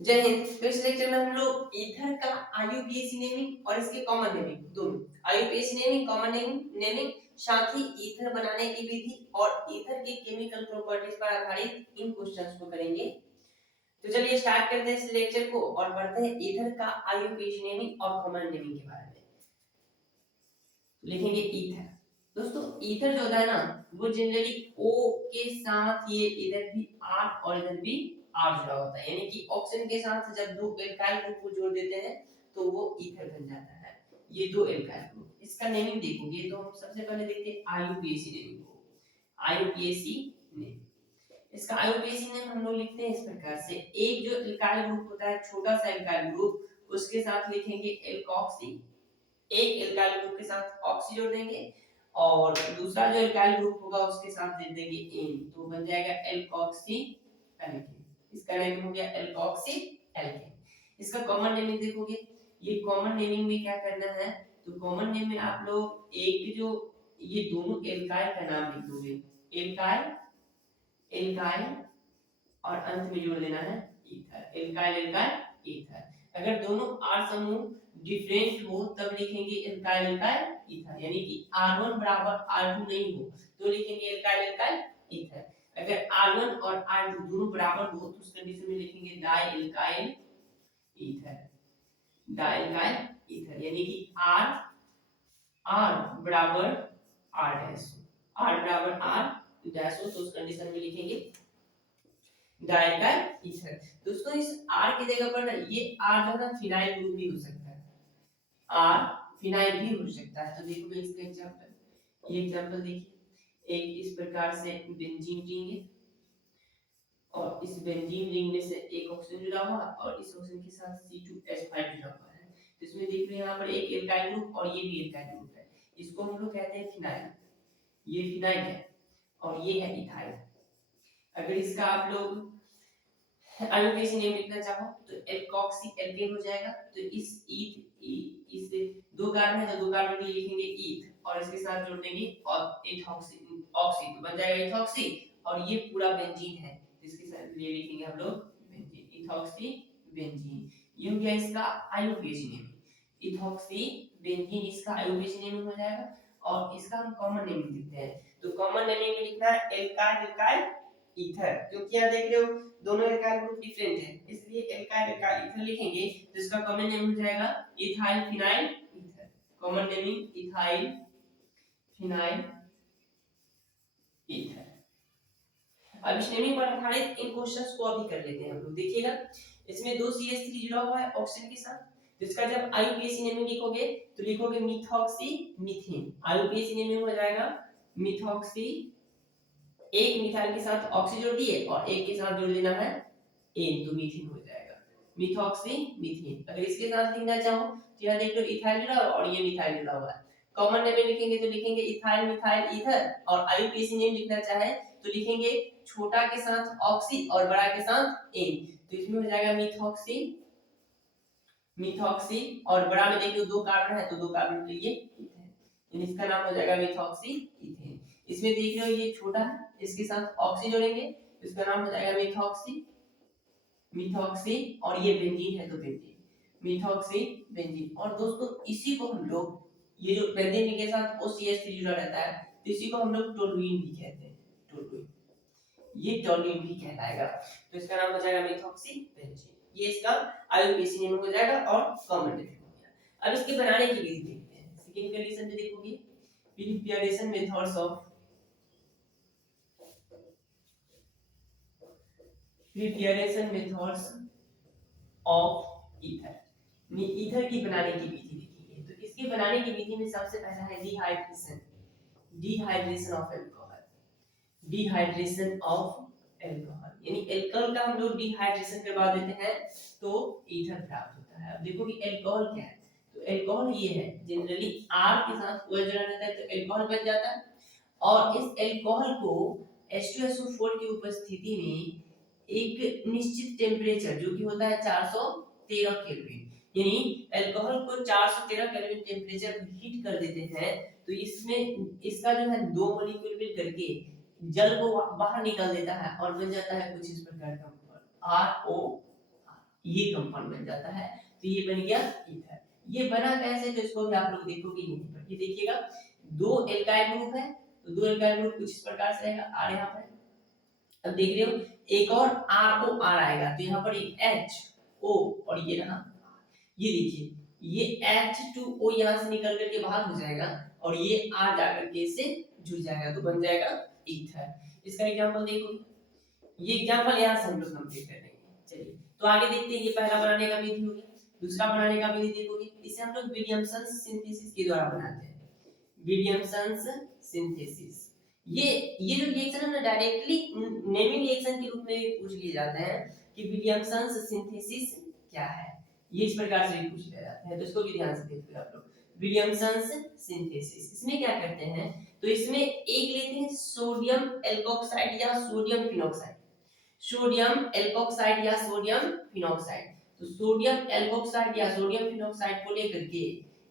जय हिंद। तो इस लेक्चर में हम लोग ईथर का आईयूपीएसी नेमिंग और इसके कॉमन नेमिंग दोनों, आईयूपीएसी नेमिंग, कॉमन नेमिंग, साथ ही ईथर बनाने की विधि और ईथर के केमिकल प्रॉपर्टीज पर आधारित इन क्वेश्चंस को करेंगे। तो चलिए स्टार्ट करते हैं इस लेक्चर को और पढ़ते हैं ईथर का आईयूपीएसी नेमिंग और कॉमन नेमिंग के बारे में। लिखेंगे ईथर। दोस्तों ईथर जो होता है ना, वो जनरली O के साथ ये इधर भी R और इधर भी R जुड़ा होता है, यानी कि ऑक्सीजन के साथ जब दो एल्काइल ग्रुप को जोड़ देते हैं तो वो ईथर बन जाता है। ये दो एल्काइल ग्रुप, इसका नेमिंग देखोगे तो हम सबसे पहले देखते हैं आईयूपीएसी नेमिंग को। आईयूपीएसी नेम, इसका आईयूपीएसी नेम हम लोग लिखते हैं इस प्रकार से। एक जो एल्काइल ग्रुप होता है, छोटा सा एल्काइल ग्रुप, उसके साथ लिखेंगे एल्कोक्सी, एक एल्काइल ग्रुप के साथ ऑक्सी जोड़ देंगे और दूसरा जो एल्काइल ग्रुप होगा उसके साथ दे देंगे एन, तो बन जाएगा एल्कोक्सी एल्केन। इसका नेम हो गया एल्कोक्सी एल्केन। इसका कॉमन नेमिंग देखोगे, ये कॉमन नेमिंग में क्या करना है, तो कॉमन नेम में आप लोग एक जो ये दोनों एल्काइल का नाम लिख दोगे, एल्काइल एल्काइल और अंत में जोड़ देना है ईथर, एल्काइल एल्काइल ईथर। अगर दोनों R समूह डिफरेंट हो तब लिखेंगे एल्काइल एल्काइल ईथर, यानी कि R1 बराबर R2 नहीं हो तो लिखेंगे एल्काइल एल्काइल ईथर। अगर R1 और R2 दोनों बराबर हो तो उस कंडीशन में लिखेंगे di alkyl ether, di alkyl ether, यानी कि R बराबर R डैश, R बराबर R डैश हो तो उस कंडीशन में लिखेंगे डाइएथाइल ईथर। दोस्तों इस R की जगह पर ना ये R जो है ना फिनाइल ग्रुप भी हो सकता है, R फिनाइल भी हो सकता है। तो देखो इसका एग्जांपल, ये एग्जांपल देखिए, एक इस प्रकार से बेंजीन रिंग है और इस बेंजीन रिंग में से एक ऑक्सीजन जुड़ा हुआ है और इस ऑक्सीजन के साथ C2H5 जुड़ा हुआ है। तो इसमें देख रहे हैं यहाँ पर एक एल्काइल ग्रुप और ये भी एल्काइल ग्रुप है, इसको हम लोग कहते हैं फिनाइल, ये फिनाइल है और ये है इथाइल। अगर इसका आप लोग आईयूपीएसी नेम लिखना चाहो तो एल्कोक्सी एल्केन हो जाएगा। तो इस इस दो कार्बन है तो दो कार्बन के लिए लिखेंगे ईथ और इसके साथ जोड़ देंगे इथॉक्सी ऑक्सी, तो बन जाएगा इथॉक्सी और ये पूरा बेंजीन है जिसके साथ लिए लिखेंगे हम लोग बेंजीन, इथॉक्सी बेंजीन। ये हो गया इसका आईयूपीएसी नेम, इथॉक्सी बेंजीन इसका आईयूपीएसी नेम हो जाएगा। और इसका हम कॉमन नेम लिखते हैं, तो कॉमन नेम में लिखना है एल्काइल एल्काइल ईथर, क्योंकि यहां देख रहे हो दोनों एल्काइल ग्रुप डिफरेंट है, इसलिए एल्काइल एल्काइल ईथर लिखेंगे तो इसका कॉमन नेम हो जाएगा ethyl phenyl ether. Common naming ethyl phenyl ether. अब इस नेमिंग पर आधारित इन क्वेश्चंस को अभी कर लेते हैं हम लोग। देखिएगा इसमें दो CH3 जुड़ा हुआ है ऑक्सीजन के साथ, जिसका जब आईयूपीएसी नेमिंग लिखोगे तो लिखोगे मिथॉक्सी मीथेन, आईयूपीएसी नेमिंग हो जाएगा मिथॉक्सी, एक मिथाइल के साथ ऑक्सी जोड़ दिए और एक के साथ जोड़ देना है एन, तो मीथेन हो जाएगा मिथॉक्सी मीथेन। अगर इसके साथ लिखना चाहो तो यहां देख लो इथाइल जुड़ा हुआ और ये मिथाइल जुड़ा हुआ है। कॉमन नेम में लिखेंगे तो लिखेंगे इथाइल मिथाइल ईथर, और आईयूपीएसी नेम लिखना चाहे तो लिखेंगे छोटा के साथ ऑक्सी और बड़ा के साथ एन, तो इसमें हो जाएगा मिथॉक्सी मिथॉक्सी और बड़ा में देखिए दो कार्बन है तो दो कार्बन के लिए ईथेन, यानी इसका नाम हो जाएगा मिथॉक्सी ईथेन। इसमें देख रहे हो ये छोटा है, इसके साथ ऑक्सी जोड़ेंगे इसका नाम हो जाएगा मिथॉक्सी मिथॉक्सी और ये बेंजीन है तो बेंजीन, मिथॉक्सी बेंजीन। और दोस्तों इसी को हम लोग, ये जो बेंजीन के साथ OCH3 जुड़ा रहता है तो इसी को हम लोग टोलुइन भी कहते हैं, टोलुइन, ये टोलुइन भी कहलाएगा। तो इसका नाम हो जाएगा मिथॉक्सी बेंजीन, ये इसका आईयूपीएसी नेम हो जाएगा और कॉमन नेम हो गया। अब इसके बनाने की विधि देखते हैं। सेकंड कंडीशन में देखोगे preparation methods of preparation methods of ether, ether की बनाने की विधि देखिए। तो इसके बनाने की विधि में सबसे पहला है dehydration, dehydration of alcohol, dehydration of alcohol, यानी अल्कोहल का हम लोग डिहाइड्रेशन करवा देते हैं तो ईथर प्राप्त होता है। अब देखो कि अल्कोहल क्या है, तो अल्कोहल ये है जनरली R के साथ OH जुड़ा रहता है तो अल्कोहल बन जाता है, और इस अल्कोहल को H2SO4 की उपस्थिति में एक निश्चित टेम्परेचर जो कि होता है 413 केल्विन, यानी अल्कोहल को 413 केल्विन टेम्परेचर पर हीट कर देते हैं तो इसमें इसका जो है दो मॉलिक्यूल मिल करके जल को बाहर निकाल देता है और बन जाता है कुछ इस प्रकार का RO, ये कंपाउंड बन जाता है। तो ये बन गया ईथर। ये बना कैसे, तो इसको भी आप लोग देखोगे यहीं पर। ये देखिएगा दो एल्काइल ग्रुप है, तो दो एल्काइल ग्रुप कुछ इस प्रकार से रहेगा, आर यहाँ पर। अब देख रहे हो एक और आर ओ आर आएगा, तो यहाँ पर एच ओ और ये रहा, ये देखिए ये H2O यहाँ से निकल करके बाहर हो जाएगा और ये आ जाकर के इससे जुड़ जाएगा, तो बन जाएगा ईथर। इसका एग्जांपल देखो, ये एग्जांपल यहाँ से हम लोग कंप्लीट कर देंगे। चलिए तो आगे देखते हैं, ये पहला बनाने का विधि हो गया। दूसरा बनाने का विधि देखोगे, इसे हम लोग विलियमसन्स सिंथेसिस के द्वारा बनाते हैं। विलियमसन्स सिंथेसिस, ये जो रिएक्शन है ना डायरेक्टली नेमिंग रिएक्शन के रूप में भी पूछ लिए जाते हैं कि विलियमसन्स सिंथेसिस क्या है, ये इस प्रकार से भी पूछ लिए जाते हैं, तो इसको भी ध्यान से देखिए आप लोग। विलियमसन्स सिंथेसिस, इसमें क्या करते हैं, तो इसमें एक लेते हैं सोडियम एल्कोक्साइड या सोडियम फिनॉक्साइड, सोडियम एल्कोक्साइड या सोडियम फिनॉक्साइड। तो सोडियम एल्कोक्साइड या सोडियम फिनॉक्साइड को लेकर के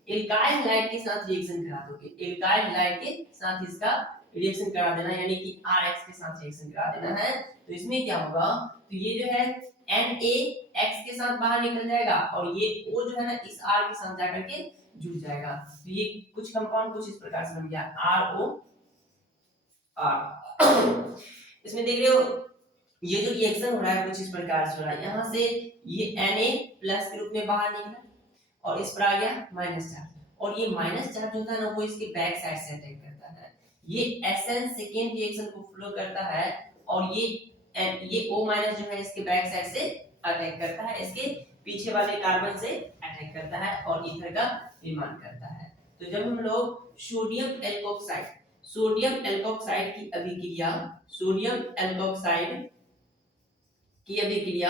एल्काइल हैलाइड के साथ रिएक्शन करा दोगे, एल्काइल हैलाइड के साथ इसका रिएक्शन करा देना, यानी कि Rx के साथ रिएक्शन करा देना है। तो इसमें क्या होगा, तो ये जो है NaX के साथ बाहर निकल जाएगा और ये O जो है ना इस R के साथ जाकर के जुड़ जाएगा। तो ये कुछ कंपाउंड कुछ इस प्रकार से बन गया ROR। इसमें देख रहे हो ये जो रिएक्शन हो रहा है कुछ इस प्रकार से हो रहा है, यहाँ से ये Na+ के रूप में बाहर निकला और इस पर आ गया माइनस चार्ज, और ये माइनस चार्ज होता है ना वो इसके बैक साइड से अटैक करता है, ये SN सेकेंड रिएक्शन को फ्लो करता है और ये O- जो है इसके बैक साइड से अटैक करता है, इसके पीछे वाले कार्बन से अटैक करता है और ईथर का निर्माण करता है। तो जब हम लोग सोडियम एल्कोक्साइड की अभिक्रिया, सोडियम एल्कोक्साइड की अभिक्रिया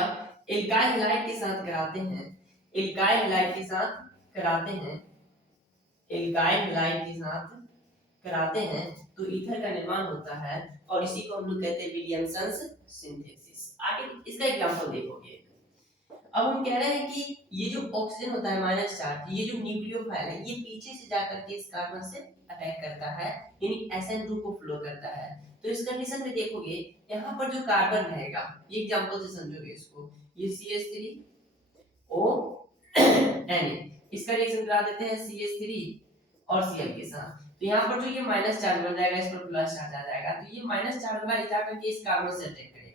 एल्काइल हैलाइड के साथ कराते हैं, एल्काइल हैलाइड के साथ कराते हैं, एल्काइल हैलाइड के साथ कराते हैं, तो ईथर का निर्माण होता है और इसी को हम लोग कहते हैं विलियमसन्स सिंथेसिस। आगे इसका एग्जांपल देखोगे। अब हम कह रहे हैं कि ये जो ऑक्सीजन होता है माइनस चार्ज, ये जो न्यूक्लियोफाइल है ये पीछे से जाकर के इस कार्बन से अटैक करता है, यानी SN2 को फ्लो करता है। तो इस कंडीशन में देखोगे यहाँ पर जो कार्बन रहेगा, ये एग्जांपल से समझोगे इसको, ये CH3O Na, इसका रिएक्शन करा देते हैं CH3 और Cl के साथ। तो यहाँ पर जो ये माइनस चार्ज बन जाएगा, इस पर प्लस चार्ज आ जाएगा, तो ये माइनस चार्ज वाला जाकर के इस कार्बन से अटैक करेगा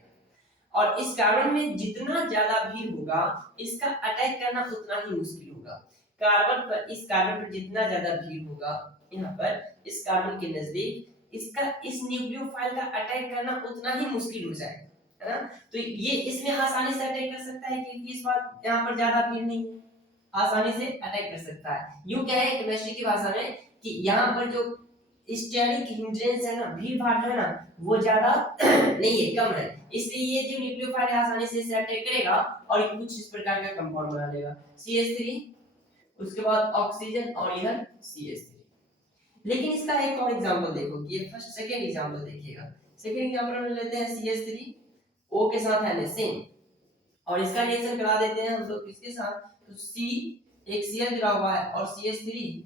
और इस कार्बन में जितना ज्यादा भीड़ होगा इसका अटैक करना उतना ही मुश्किल होगा। कार्बन पर, इस कार्बन पर जितना ज्यादा भीड़ होगा यहाँ पर इस कार्बन के नजदीक, इसका इस न्यूक्लियोफाइल का अटैक करना उतना ही मुश्किल हो जाएगा, है ना। तो ये इसमें आसानी से अटैक कर सकता है क्योंकि इस बार यहाँ पर ज्यादा भीड़ नहीं है, आसानी से अटैक कर सकता है। यूं क्या है केमिस्ट्री की भाषा में कि यहाँ पर जो स्टेरिक हिंड्रेंस है ना, भीड़ भाड़ जो है ना वो ज्यादा नहीं है, कम है, इसलिए ये जो न्यूक्लियोफाइल आसानी से इसे अटैक करेगा और कुछ इस प्रकार का कंपाउंड बना लेगा CH3, उसके बाद ऑक्सीजन और इधर CH3। लेकिन इसका एक और एग्जांपल देखो, ये फर्स्ट सेकंड एग्जांपल देखिएगा। सेकंड एग्जांपल में लेते हैं CH3O के साथ है सेम और इसका रिएक्शन करा देते हैं हम लोग किसके साथ, तो C एक Cl जुड़ा हुआ है और CH3,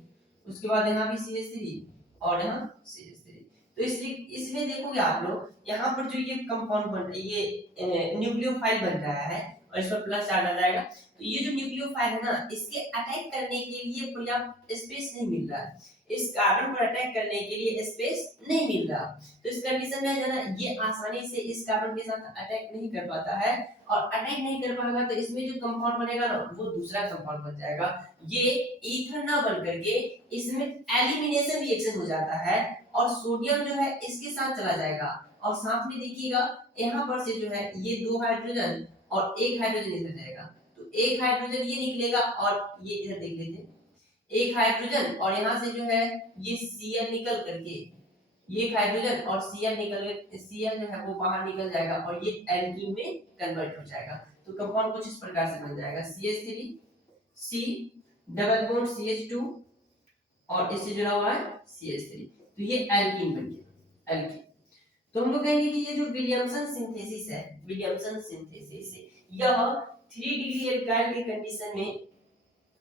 उसके बाद यहाँ भी CH3 और यहाँ CH3। तो इसलिए देखोगे आप लोग यहाँ पर जो ये कंपाउंड बन रहा है, ये न्यूक्लियोफाइल बन रहा है और इस पर प्लस चार्ज आ जाएगा, तो ये जो न्यूक्लियोफाइल है ना इसके अटैक करने के लिए पर्याप्त स्पेस नहीं मिल रहा है, इस कार्बन पर अटैक करने के लिए स्पेस नहीं मिल रहा। तो इस कंडीशन में जो है ये आसानी से इस कार्बन के साथ अटैक नहीं कर पाता है और अटैक नहीं कर पाएगा तो इसमें जो कंपाउंड बनेगा ना वो दूसरा कंपाउंड बन जाएगा, ये ईथर ना बन करके इसमें एलिमिनेशन रिएक्शन हो जाता है और सोडियम जो है इसके साथ चला जाएगा और साथ में देखिएगा यहाँ पर से जो है ये दो हाइड्रोजन और एक हाइड्रोजन इधर जाएगा, तो एक हाइड्रोजन ये निकलेगा और ये इधर देख लेते हैं, एक हाइड्रोजन और यहाँ से जो है ये Cl निकल करके, ये हाइड्रोजन और Cl निकल के Cl जो है वो बाहर निकल जाएगा और ये एल्कीन में कन्वर्ट हो जाएगा। तो कंपाउंड कुछ इस प्रकार से बन जाएगा CH3 C double bond CH2 और इससे जुड़ा हुआ है CH3, तो ये एल्कीन बन गया, एल्कीन। तो हम लोग कहेंगे कि ये जो विलियमसन सिंथेसिस है, विलियमसन सिंथेसिस यह 3 डिग्री एल्काइल के कंडीशन में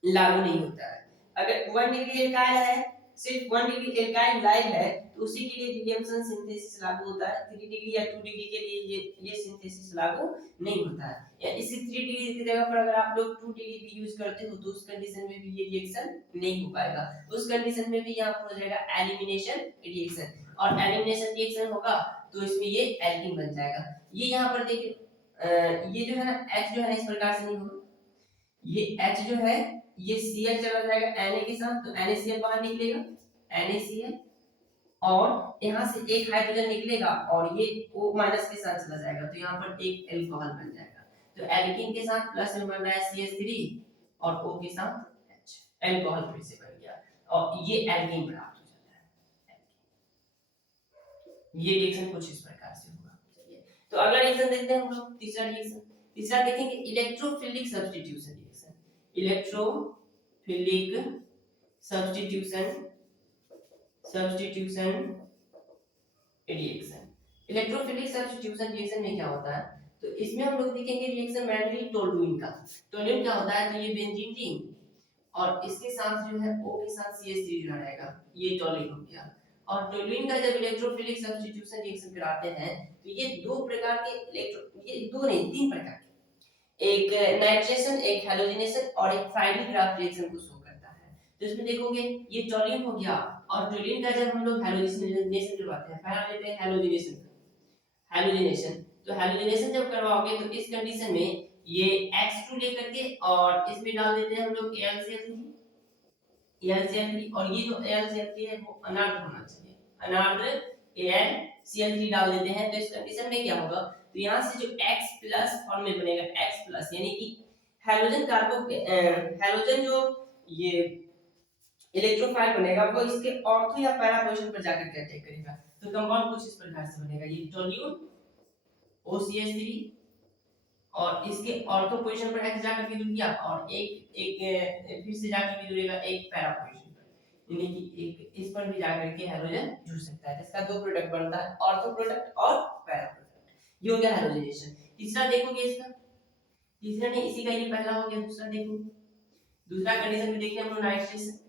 लागू नहीं होता है। अगर 1 डिग्री एल्काइल है सिर्फ 1 डिग्री एल्काइल लाइल है तो उसी के लिए विलियमसन सिंथेसिस लागू होता है। 3 डिग्री या 2 डिग्री के लिए ये सिंथेसिस लागू नहीं होता है। या इसी 3 डिग्री की जगह पर अगर आप लोग 2 डिग्री भी यूज करते हो तो उस कंडीशन में भी ये रिएक्शन नहीं हो पाएगा। उस कंडीशन में भी यहाँ पर हो जाएगा एलिमिनेशन रिएक्शन, और एलिमिनेशन रिएक्शन होगा तो इसमें ये एल्कीन बन जाएगा। ये यहाँ पर देखिए ये जो है ना H जो है ना इस प्रकार से नहीं होगा, ये H जो है ये Cl चला जाएगा Na के साथ, तो NaCl बाहर निकलेगा, NaCl, और यहाँ से एक हाइड्रोजन निकलेगा और ये O माइनस के साथ चला जाएगा, तो यहाँ पर एक एल्कोहल बन जाएगा। तो एल्कीन के साथ प्लस में बन रहा है CH3 और O के साथ H, एल्कोहल फिर से बन गया और ये एल्कीन प्राप्त हो जाता है। ये रिएक्शन कुछ इस प्रकार से होगा। चलिए तो अगला रिएक्शन देखते हैं हम लोग, तीसरा रिएक्शन। तीसरा देखेंगे electrophilic substitution reaction. Electrophilic substitution reaction. Electrophilic substitution reaction में क्या होता है, तो इसमें हम लोग देखेंगे रिएक्शन मेनली टोलुइन का। टोलुइन क्या होता है, तो ये बेंजीन रिंग और इसके साथ जो है O के साथ CH3 जुड़ा रहेगा, ये टोलुइन हो गया। और टोलुइन का जब इलेक्ट्रोफिलिक सब्स्टिट्यूशन रिएक्शन कराते हैं तो ये दो प्रकार के ये दो नहीं तीन प्रकार के, एक नाइट्रेशन, एक हैलोजिनेशन और एक फ्राइडल क्राफ्ट रिएक्शन को शो करता है। तो इसमें देखोगे ये टोलुइन हो गया, और टोलुइन का जब हम लोग हैलोजिनेशन करवाते हैं, पहला लेते हैं हैलोजिनेशन। तो हैलोजिनेशन जब करवाओगे तो इस कंडीशन में ये X2 लेकर के और इसमें डाल देते हैं हम लोग AlCl3, और ये जो AlCl3 है वो अनार्द्र होना चाहिए, अनार्द्र AlCl3 डाल देते हैं। तो इस कंडीशन में क्या होगा, तो यहाँ से जो X+ फॉर्म में बनेगा, X+, यानी कि हैलोजन जो ये इलेक्ट्रोफाइल बनेगा वो इसके ऑर्थो या पैरा पोजीशन पर जाकर के अटैक करेगा। तो कंपाउंड कुछ इस प्रकार से बनेगा, ये टोल्यून OCH3 और इसके ऑर्थो पोजीशन पर X जाकर के जुड़ गया और एक फिर से जाकर के जुड़ेगा एक पैरा पोजीशन पर, यानी कि एक इस पर भी जाकर के हैलोजन जुड़ सकता है। इसका दो प्रोडक्ट बनता है, ऑर्थो प्रोडक्ट और पैरा प्रोडक्ट। ये हो गया हैलोजिनेशन। तीसरा देखोगे इसका, तीसरा नहीं इसी का ये पहला हो गया। दूसरा देखो, दूसरा कंडीशन में देखिए हम लोग नाइट्रेशन।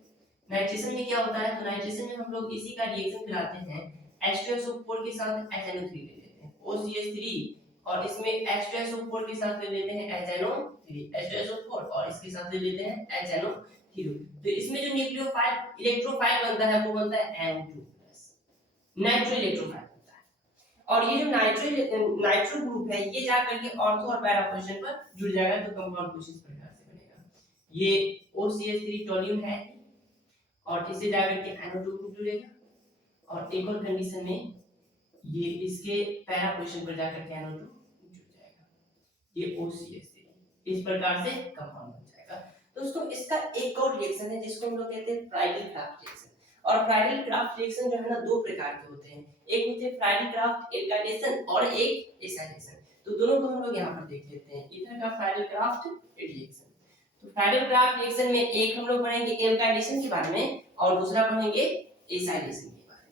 नाइट्रेशन में क्या होता है, तो नाइट्रेशन में हम लोग इसी का रिएक्शन कराते हैं, H2SO4 के साथ HNO3 ले लेते हैं, OCH3 और इसमें H2SO4 के साथ ले लेते हैं HNO3, H2SO4 और इसके साथ ले लेते हैं HNO3। तो इसमें जो न्यूक्लियोफाइल इलेक्ट्रोफाइल बनता है वो बनता है NO2+, नाइट्रो इलेक्ट्रोफाइल बनता है। और ये जो नाइट्रो ग्रुप है ये जाकर के ऑर्थो और पैरा पोजीशन पर जुड़ जाएगा, तो कंपाउंड कुछ इस प्रकार से बनेगा। ये OCH3 टोल्यूइन है और इससे जाकर के NO2 ग्रुप जुड़ेगा, और एक और कंडीशन में ये इसके पैरा पोजीशन पर जाकर के NO2 जुड़ जाएगा, ये OCH3। इस प्रकार से कंपाउंड बन जाएगा। दोस्तों इसका एक और रिएक्शन है जिसको हम लोग कहते हैं फ्राइडल क्राफ्ट रिएक्शन। और फ्राइडल क्राफ्ट रिएक्शन जो है ना दो प्रकार के होते हैं, एक होते हैं फ्राइडल क्राफ्ट एल्काइलेशन और एक एसाइलेशन। तो दोनों को हम लोग यहाँ पर देख लेते हैं। इधर का फ्राइडल क्राफ्ट रिएक्शन, तो फ्राइडल क्राफ्ट रिएक्शन में एक हम लोग पढ़ेंगे एल्काइलेशन के बारे में और दूसरा पढ़ेंगे एसाइलेशन के बारे में।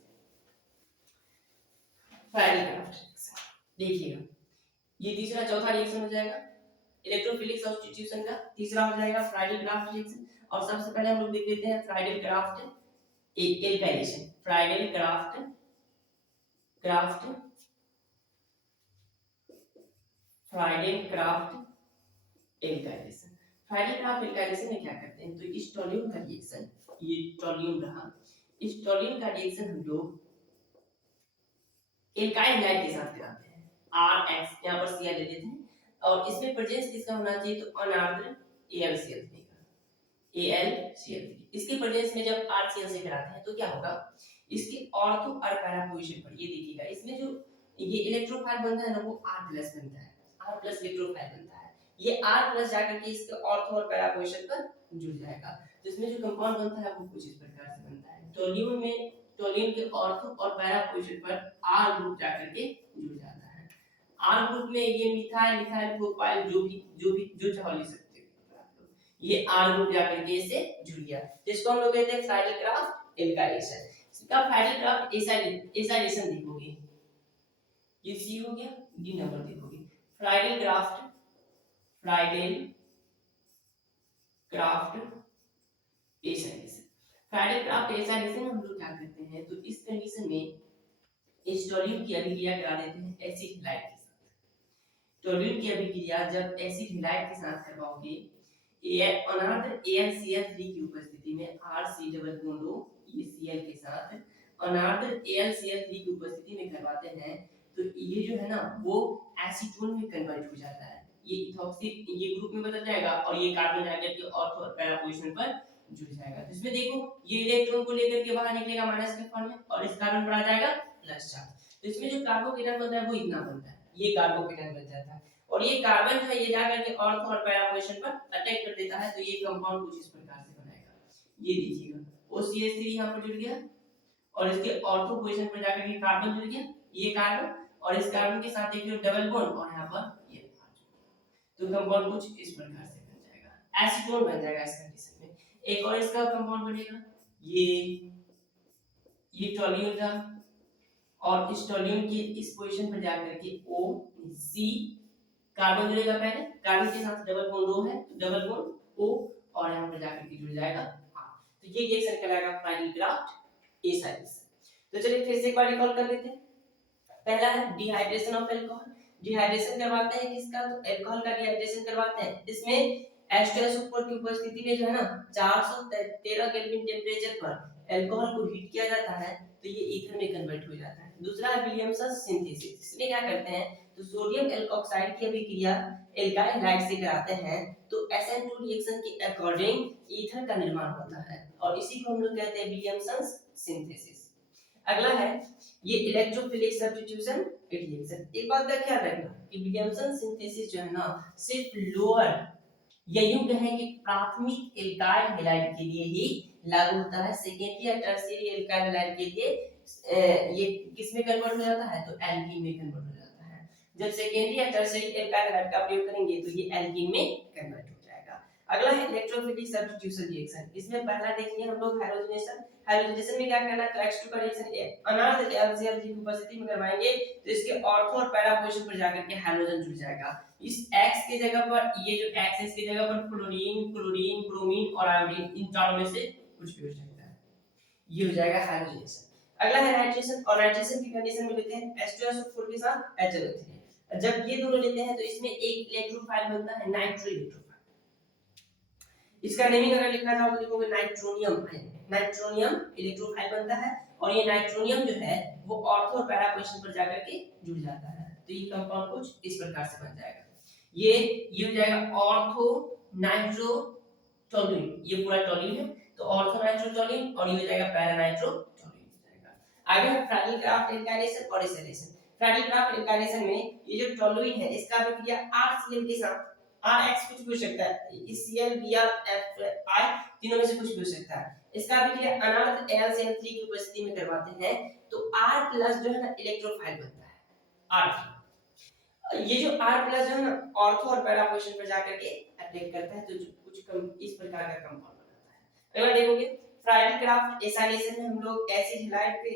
फ्राइडल क्राफ्ट रिएक्शन देखिएगा, ये तीसरा चौथा रिएक्शन हो जाएगा इलेक्ट्रोफिलिक सब्स्टिट्यूशन का, तीसरा हो जाएगा फ्राइडल क्राफ्ट रिएक्शन। और सबसे पहले हम लोग देख लेते हैं Friedl craft alkylation. Friedl craft alkylation. Friedl craft alkylation में क्या करते हैं, तो इस टोल्यूइन का रिएक्शन, ये टोल्यूइन रहा, इस टोल्यूइन का रिएक्शन हम लोग एल्काइल हैलाइड के साथ कराते हैं, RX यहां पर Cl ले लेते हैं और इसमें प्रेजेंस किसका होना चाहिए, तो अनार्द्र AlCl3 का, AlCl3। इसके प्रेजेंस में जब RCl से कराते हैं तो क्या होगा, इसके ऑर्थो और पैरा पोजीशन पर ये देखिएगा, इसमें जो ये इलेक्ट्रोफाइल बनता है ना वो R+ बनता है, R+ इलेक्ट्रोफाइल बनता है। ये R+ जाकर के इसके ऑर्थो और पैरा पोजीशन पर जुड़ जाएगा। तो इसमें जो कंपाउंड बनता है वो कुछ इस प्रकार से बनता है। टोल्यूइन में टोल्यूइन के ऑर्थो और पैरा पोजीशन पर R ग्रुप जाकर के जुड़ जाता है। R ग्रुप में ये मिथाइल प्रोपाइल जो चाहो ले सकते हो आप लोग, ये R ग्रुप जाकर के इससे जुड़ गया, जिसको हम लोग कहते हैं फ्राइडल क्राफ्ट एल्काइलेशन। इसका फ्राइडल क्राफ्ट एसाइलेशन देखोगे, ये C हो गया, D नंबर देखोगे। Friedl Crafts acylation. Friedl craft ऐसा कंडीशन हम लोग क्या करते हैं, तो इस कंडीशन में इस टोल्यून की अभिक्रिया करा देते हैं एसिड हैलाइड के साथ। टोल्यून की अभिक्रिया जब एसिड हैलाइड के साथ करवाओगे अनदर AlCl3 की उपस्थिति में RC डबल बॉन्ड O ये Cl के साथ अनदर AlCl3 की उपस्थिति में करवाते हैं, तो ये जो है ना वो एसीटोन में कन्वर्ट हो जाता है। ये इथॉक्सी ये ग्रुप में बदल जाएगा और ये कार्बन जाकर के ऑर्थो और पैरा पोजीशन पर जुड़ जाएगा। तो इसमें देखो ये इलेक्ट्रॉन को लेकर के बाहर निकलेगा माइनस के फॉर्म में और इस कार्बन पर आ जाएगा प्लस चार्ज। तो इसमें जो कार्बोकेटन बनता है वो इतना बनता है, ये कार्बोकेटन बन जाता है और ये कार्बन जो है ये जाकर के ऑर्थो और पैरा पोजीशन पर अटैक कर देता है। तो ये कंपाउंड कुछ इस प्रकार से बनेगा, ये देखिएगा OCH3 यहां पर जुड़ गया और इसके ऑर्थो पोजीशन पर जाकर के कार्बन जुड़ गया, ये कार्बन और इस कार्बन के साथ देखिए डबल बॉन्ड और यहां पर ये, तो कंपाउंड कुछ इस प्रकार से बन जाएगा, एसीटोन बन जाएगा इस कंडीशन में। एक और इसका कंपाउंड बनेगा, ये टोल्यून था और इस टोल्यून की इस पोजीशन पर जाकर के O C कार्बन जुड़ेगा, पहले कार्बन के साथ डबल बॉन्ड O है तो डबल बॉन्ड O और यहां पर जाकर के जुड़ जाएगा R। तो ये रिएक्शन कहलाएगा फ्राइडल क्राफ्ट एसाइलेशन। तो चलिए फिर से एक बार रिकॉल कर लेते हैं। पहला है डिहाइड्रेशन ऑफ अल्कोहल, डिहाइड्रेशन करवाते हैं किसका, तो अल्कोहल का डिहाइड्रेशन करवाते हैं। इसमें H2SO4 की उपस्थिति में जो है ना 413 केल्विन टेंपरेचर पर अल्कोहल को हीट किया जाता है तो ये ईथर में कन्वर्ट हो जाता है। दूसरा है विलियमसन सिंथेसिस, इसमें क्या करते हैं तो सोडियम एल्कोक्साइड की अभिक्रिया एल्काइल हैलाइड से कराते हैं तो SN2 रिएक्शन के अकॉर्डिंग ईथर का निर्माण होता है और इसी को हम लोग कहते हैं विलियमसन सिंथेसिस। अगला है ये इलेक्ट्रोफिलिक सब्स्टिट्यूशन रिएक्शन। एक बात का ख्याल रखना कि विलियमसन सिंथेसिस जो है ना सिर्फ लोअर या यूं कहें कि प्राथमिक एल्काइल हैलाइड के लिए ही लागू होता है, सेकेंडरी या टर्शियरी एल्काइल हैलाइड के लिए ये किस में कन्वर्ट हो जाता है तो एल्कीन में कन्वर्ट हो जाता है। जब सेकेंडरी या टर्शियरी एल्काइल हैलाइड का प्रयोग करेंगे तो ये एल्कीन में कन्वर्ट हो जाएगा। अगला है इलेक्ट्रोफिलिक सब्स्टिट्यूशन रिएक्शन। इसमें पहला देखिए हम लोग हाइड्रोजनेशन, हाइड्रोजनेशन में क्या करना है तो H2 का रिएक्शन अनार्थ AlCl3 की उपस्थिति में करवाएंगे तो इसके ऑर्थो और पैरा पोजीशन पर जाकर के हाइड्रोजन जुड़ जाएगा। इस X की जगह पर ये जो X है इसकी जगह पर फ्लोरीन, क्लोरीन, ब्रोमीन और आयोडीन इन चारों में से कुछ भी हो सकता है, ये हो जाएगा हाइड्रोजनेशन। अगला है नाइट्रेशन और नाइट्रेशन की कंडीशन में लेते हैं H2SO4 के साथ HNO3। जब ये दोनों लेते हैं तो इसमें एक इलेक्ट्रोफाइल बनता है नाइट्रो इलेक्ट्रोफाइल। इसका नेमिंग अगर लिखना चाहो तो लिखोगे नाइट्रोनियम, नाइट्रोनियम इलेक्ट्रोफाइल बनता है और ये नाइट्रोनियम जो है वो ऑर्थो और पैरा पोजीशन पर जाकर के जुड़ जाता है तो ये कंपाउंड कुछ इस प्रकार से बन जाएगा। ये हो जाएगा ऑर्थो नाइट्रो टोल्यूइन, ये पूरा टोल्यूइन है तो ऑर्थो नाइट्रो टोल्यूइन और ये हो जाएगा पैरा नाइट्रो टोल्यूइन हो जाएगा। आगे है फ्राइडल क्राफ्ट एल्काइलेशन और एसिलेशन। फ्राइडल क्राफ्ट एल्काइलेशन में ये जो टोल्यूइन है इसका अभिक्रिया RCl के साथ RX कुछ भी हो सकता है, Cl Br Fi तीनों में से कुछ भी हो सकता है। इसका अभिक्रिया अनार्थ AlCl3 की उपस्थिति में करवाते हैं तो R+ जो है ना इलेक्ट्रोफाइल बनता है R। ये जो R+ जो है ना ऑर्थो और पैरा पोजीशन पर जाकर के अटैक करता है तो कुछ इस प्रकार का कंपाउंड बनाता है। अगर देखोगे फ्राइडल क्राफ्ट एसाइलेशन में हम लोग एसिड हैलाइड पे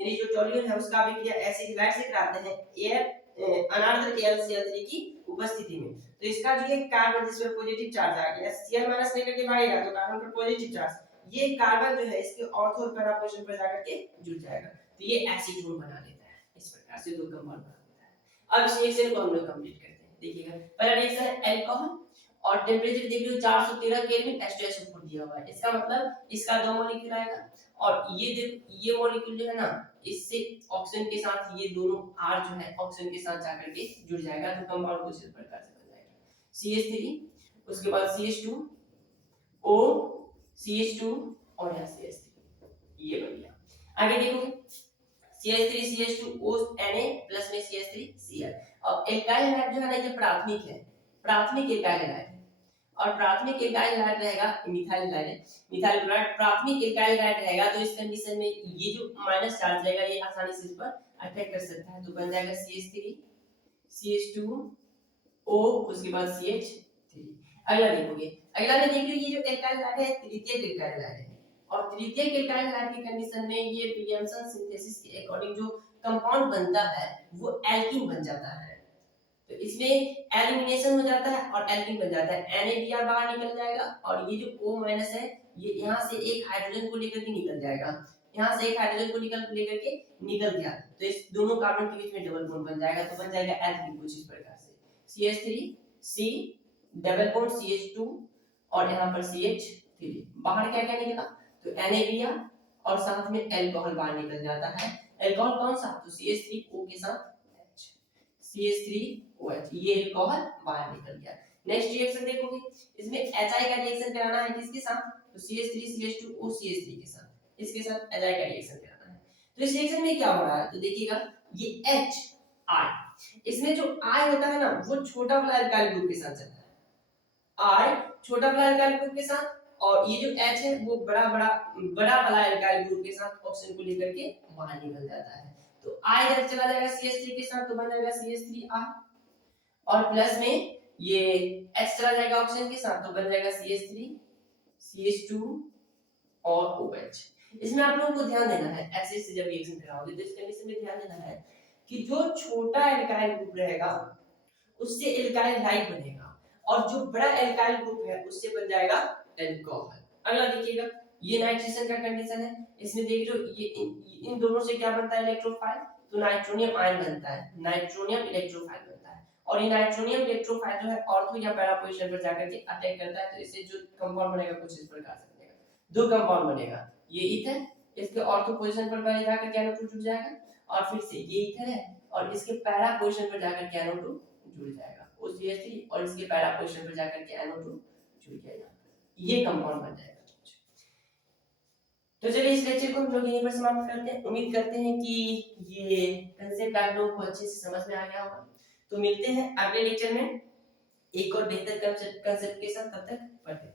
यानी जो टोल्यूइन है उसका अभिक्रिया एसिड हैलाइड से कराते हैं एयर अनार्थ AlCl3 की उपस्थिति में। तो इसका जो एक कार्बन जिस पर पॉजिटिव चार्ज आ गया Cl- लेकर के भागेगा तो कार्बन पर पॉजिटिव चार्ज, ये कार्बन जो है इसके ऑर्थो और पैरा पोजीशन पर जाकर के जुड़ जाएगा तो ये एसीटोन बना देता है। इस प्रकार से दो कंपाउंड बना देता है। अब इस रिएक्शन को हम लोग कंप्लीट करते हैं। देखिएगा पहला रिएक्शन है अल्कोहल और टेंपरेचर देख लो 413 केल्विन H2SO4 दिया हुआ है, इसका मतलब इसका दो मॉलिक्यूल आएगा और ये मॉलिक्यूल जो है ना इससे ऑक्सीजन के साथ ये दोनों R जो है ऑक्सीजन के साथ जाकर के जुड़ जाएगा तो कंपाउंड कुछ इस प्रकार से बन जाएगा CH3 उसके बाद CH2 O CH2 और यहाँ CH3 ये बन गया। आगे देखोगे CH3 CH2 O Na plus में CH3 Cl। अब एल्काइल हैलाइड जो है ना ये प्राथमिक है, प्राथमिक एल्काइल हैलाइड है और प्राथमिक एल्काइल हैलाइड रहेगा मिथाइल हैलाइड है, मिथाइल क्लोराइड प्राथमिक एल्काइल हैलाइड रहेगा तो इस कंडीशन में ये जो माइनस चार्ज रहेगा ये आसानी से इस पर अटैक कर सकता है तो बन जाएगा CH3 CH2 O उसके बाद CH3। अगला देखोगे, अगला में देखिए ये जो एल्काइल हैलाइड है तृतीयक एल्काइल हैलाइड है और तृतीयक एल्काइल हैलाइड की कंडीशन में ये विलियमसन सिंथेसिस के अकॉर्डिंग जो कंपाउंड बनता है वो एल्कीन बन जाता है तो इसमें एलिमिनेशन हो जाता है और एल्कीन बन जाता है, NaBr बाहर निकल जाएगा और ये जो O- है ये यहाँ से एक हाइड्रोजन को लेकर के निकल जाएगा, यहाँ से एक हाइड्रोजन को लेकर के निकल गया, तो इस दोनों कार्बन के बीच में डबल बॉन्ड बन जाएगा, तो बन जाएगा H3 कुछ इस प्रकार से CH3 C double bond CH2 और यहाँ पर CH3। बाहर क्या क्या निकला, तो Na और साथ में एल्कोहल बाहर निकल जाता है। एल्कोहल कौन सा, तो CH3O के साथ H, CH3OH, ये एल्कोहल बाहर निकल गया। नेक्स्ट रिएक्शन देखोगे, इसमें HI का रिएक्शन कराना है किसके साथ, तो CH3CH2O CH3 के साथ, इसके साथ HI का रिएक्शन कराना है। तो इस रिएक्शन में क्या हो रहा है, तो देखिएगा ये HI, इसमें जो I होता है ना वो छोटा वाला अल्काइल ग्रुप के साथ चलता है, I छोटा वाला अल्काइल ग्रुप के साथ, और ये जो H है वो बड़ा वाला अल्काइल ग्रुप के साथ ऑक्सीजन को लेकर के बाहर निकल जाता है। तो I जब चला जाएगा CH3 के साथ तो बन जाएगा CH3I, और प्लस में ये H चला जाएगा ऑक्सीजन के साथ तो बन जाएगा CH3 CH2 और OH। इसमें आप लोगों को ध्यान देना है, ऐसे से जब रिएक्शन कराओगे तो इस कंडीशन में ध्यान देना है कि जो छोटा एल्काइल ग्रुप रहेगा उससे एल्काइल हाइड बनेगा, और जो बड़ा एल्काइल ग्रुप है उससे बन जाएगा एल्कोहल। अगला देखिएगा, ये नाइट्रेशन का कंडीशन है, इसमें देख लो ये इन दोनों से क्या बनता है इलेक्ट्रोफाइल, तो नाइट्रोनियम आयन बनता है, नाइट्रोनियम इलेक्ट्रोफाइल बनता है, और ये नाइट्रोनियम इलेक्ट्रोफाइल जो है ऑर्थो या पैरा पोजीशन पर जाकर के अटैक करता है, तो इससे जो कंपाउंड बनेगा कुछ इस प्रकार से बनेगा, दो कंपाउंड बनेगा, ये ईथर इसके ऑर्थो पोजीशन पर जाकर के एनो2 जुड़ जाएगा, और फिर से ये ईथर है और इसके पैरा पोजीशन पर जाकर के एनो2 जुड़ जाएगा, उस CH3 और इसके पैरा पोजीशन पर जाकर के एनो2 जुड़ जाएगा, ये कंपाउंड बन जाएगा। तो चलिए इस लेक्चर को हम लोग यहीं पर समाप्त करते हैं। उम्मीद करते हैं कि ये कंसेप्ट आप लोगों को अच्छे से समझ में आ गया होगा। तो मिलते हैं अगले लेक्चर में एक और बेहतर कंसेप्ट के साथ, तब तक पढ़ते